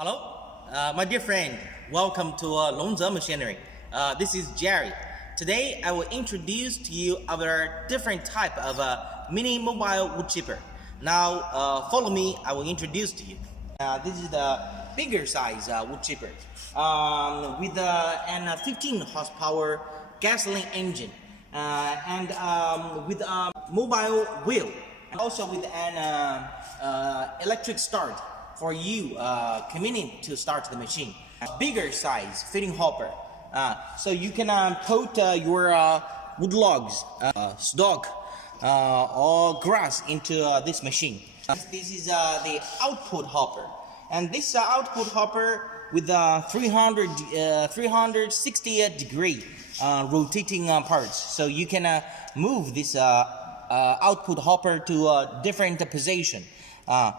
Hello, my dear friend. Welcome to Longze Machinery. This is Jerry. Today I will introduce to you our different type of mini mobile wood chipper. Now follow me. I will introduce to you. This is the bigger size wood chipper with an 15 horsepower gasoline engine and with a mobile wheel, and also with an electric start for you convenient to start the machine. Bigger size fitting hopper, so you can put your wood logs, stock or grass into this machine. This is the output hopper, and this output hopper with 360 degree rotating parts, so you can move this output hopper to a different position. For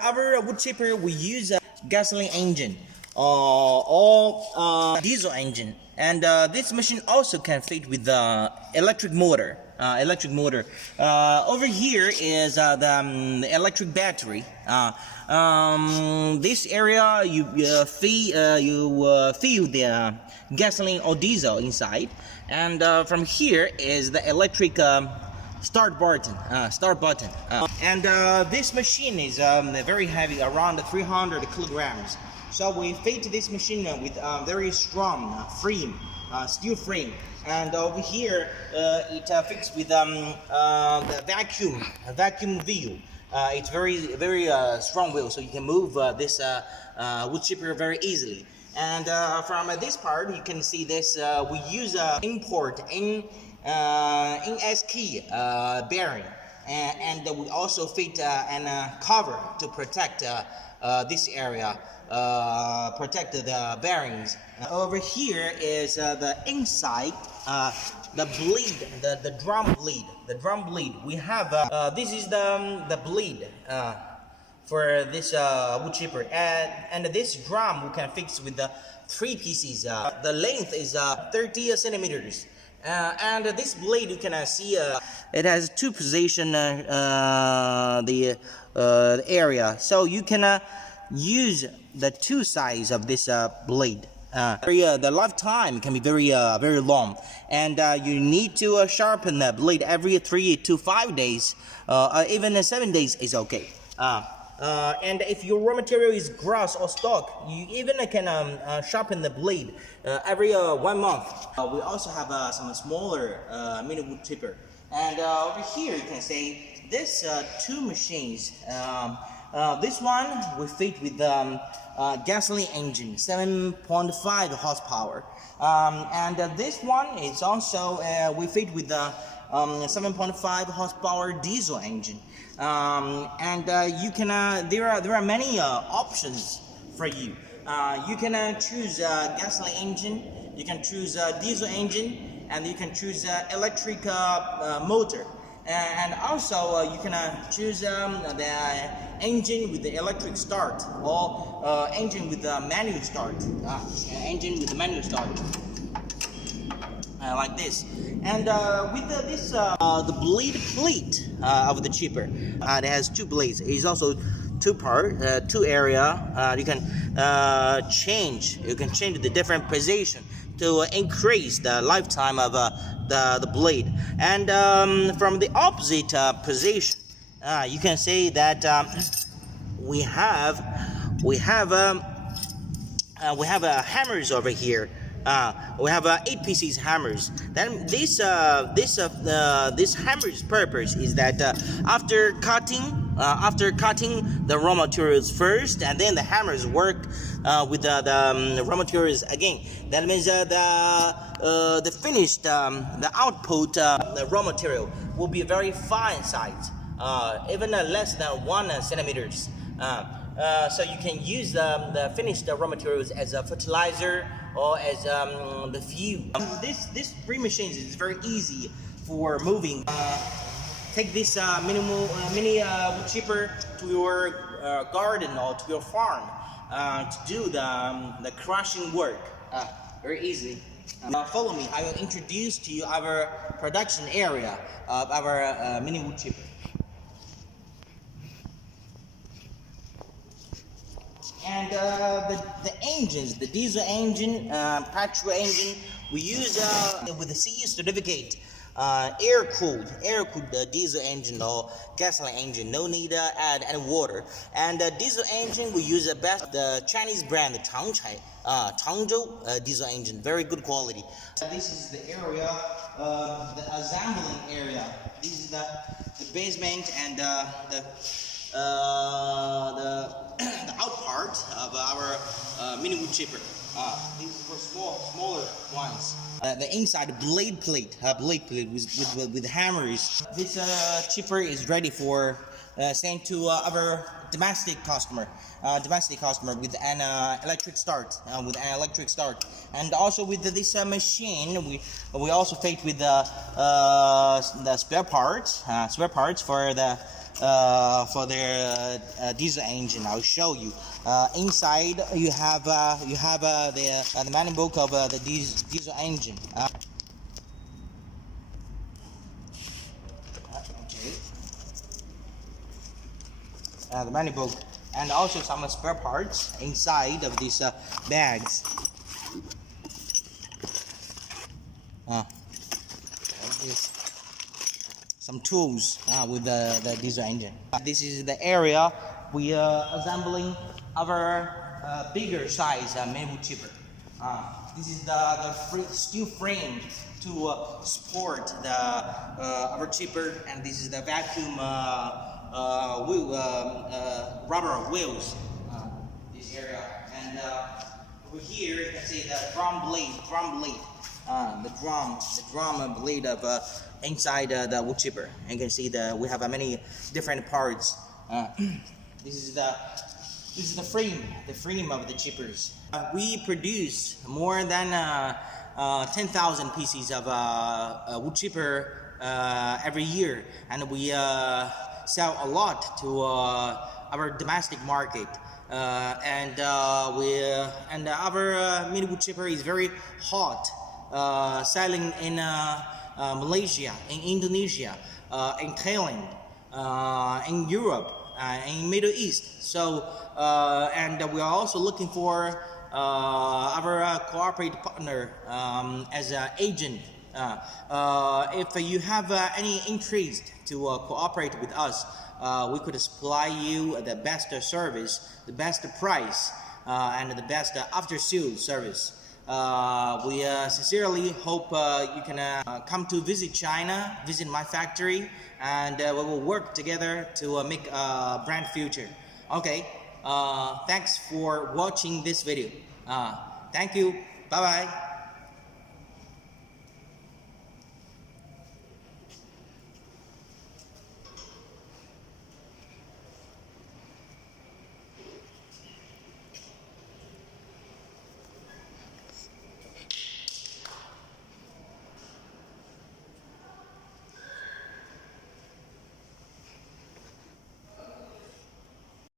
our wood chipper, we use a gasoline engine or diesel engine, and this machine also can fit with the electric motor. Over here is the electric battery. This area you fill the gasoline or diesel inside, and from here is the electric start button. And this machine is very heavy, around 300 kilograms. So we fit this machine with very strong frame, steel frame. And over here it fixed with the vacuum wheel. It's very strong wheel, so you can move this wood chipper very easily. And from this part you can see this we use import in SK bearing, and we also fit an cover to protect this area, protect the bearings. Over here is the inside, the bleed, the drum bleed. We have this is the bleed for this wood chipper, and this drum we can fix with the 3 pieces. The length is 30 centimeters. And this blade, you can see it has 2 position the area, so you can use the 2 sides of this blade. The lifetime can be very long, and you need to sharpen the blade every 3 to 5 days, even 7 days is okay. And if your raw material is grass or stock, you even can sharpen the blade every 1 month. We also have some smaller mini wood chipper, and over here you can see this 2 machines. This one we fit with gasoline engine, 7.5 horsepower, and this one is also we fit with the 7.5 horsepower diesel engine. And you can there are many options for you. You can choose gasoline engine, you can choose diesel engine, and you can choose electric motor, and also you can choose the engine with the electric start, or engine with the manual start. Like this. And with this the blade plate of the chipper, it has 2 blades. It's also 2 part, 2 area. You can change the different position to increase the lifetime of the blade. And from the opposite position, you can say that we have hammers over here. We have 8 pieces hammers. Then this hammer's purpose is that after cutting the raw materials first, and then the hammers work with the raw materials again. That means the finished the output the raw material will be very fine size, even less than 1 centimeters. So you can use the finished raw materials as a fertilizer or as the fuel. This 3 machines is very easy for moving. Take this mini wood chipper to your garden or to your farm to do the crushing work very easily. Follow me. I will introduce to you our production area of our mini wood chipper. And the engines, the diesel engine, petrol engine, we use with the CE certificate, air-cooled diesel engine or gasoline engine. No need to add any water. And diesel engine, we use the Chinese brand, the Zhangqiu diesel engine, very good quality. This is the area, the assembling area. This is the basement and the out part of our mini wood chipper. These are for smaller ones. The inside blade plate with hammers. This chipper is ready for sent to our domestic customer with an electric start, and also with this machine we also fit with the spare parts for their diesel engine. I'll show you. Inside you have the manual book of the diesel engine. The manual book, and also some spare parts inside of these bags. Some tools with the diesel engine. This is the area we are assembling our bigger size mini wood chipper. This is the steel frame to support our chipper, and this is the vacuum rubber wheels. This area, and over here you can see the drum blade, the drum blade of inside the wood chipper. And you can see we have many different parts. This is the frame of the chippers. We produce more than 10,000 pieces of wood chipper every year, and we sell a lot to our domestic market. And our mini wood chipper is very hot, selling in Malaysia, in Indonesia, in Thailand, in Europe, in Middle East. So and we are also looking for our cooperative partner as an agent. If you have any interest to cooperate with us, we could supply you the best service, the best price, and the best after-sales service. We sincerely hope you can come to visit China, visit my factory, and we will work together to make a brand future. Okay, thanks for watching this video. Thank you. Bye bye.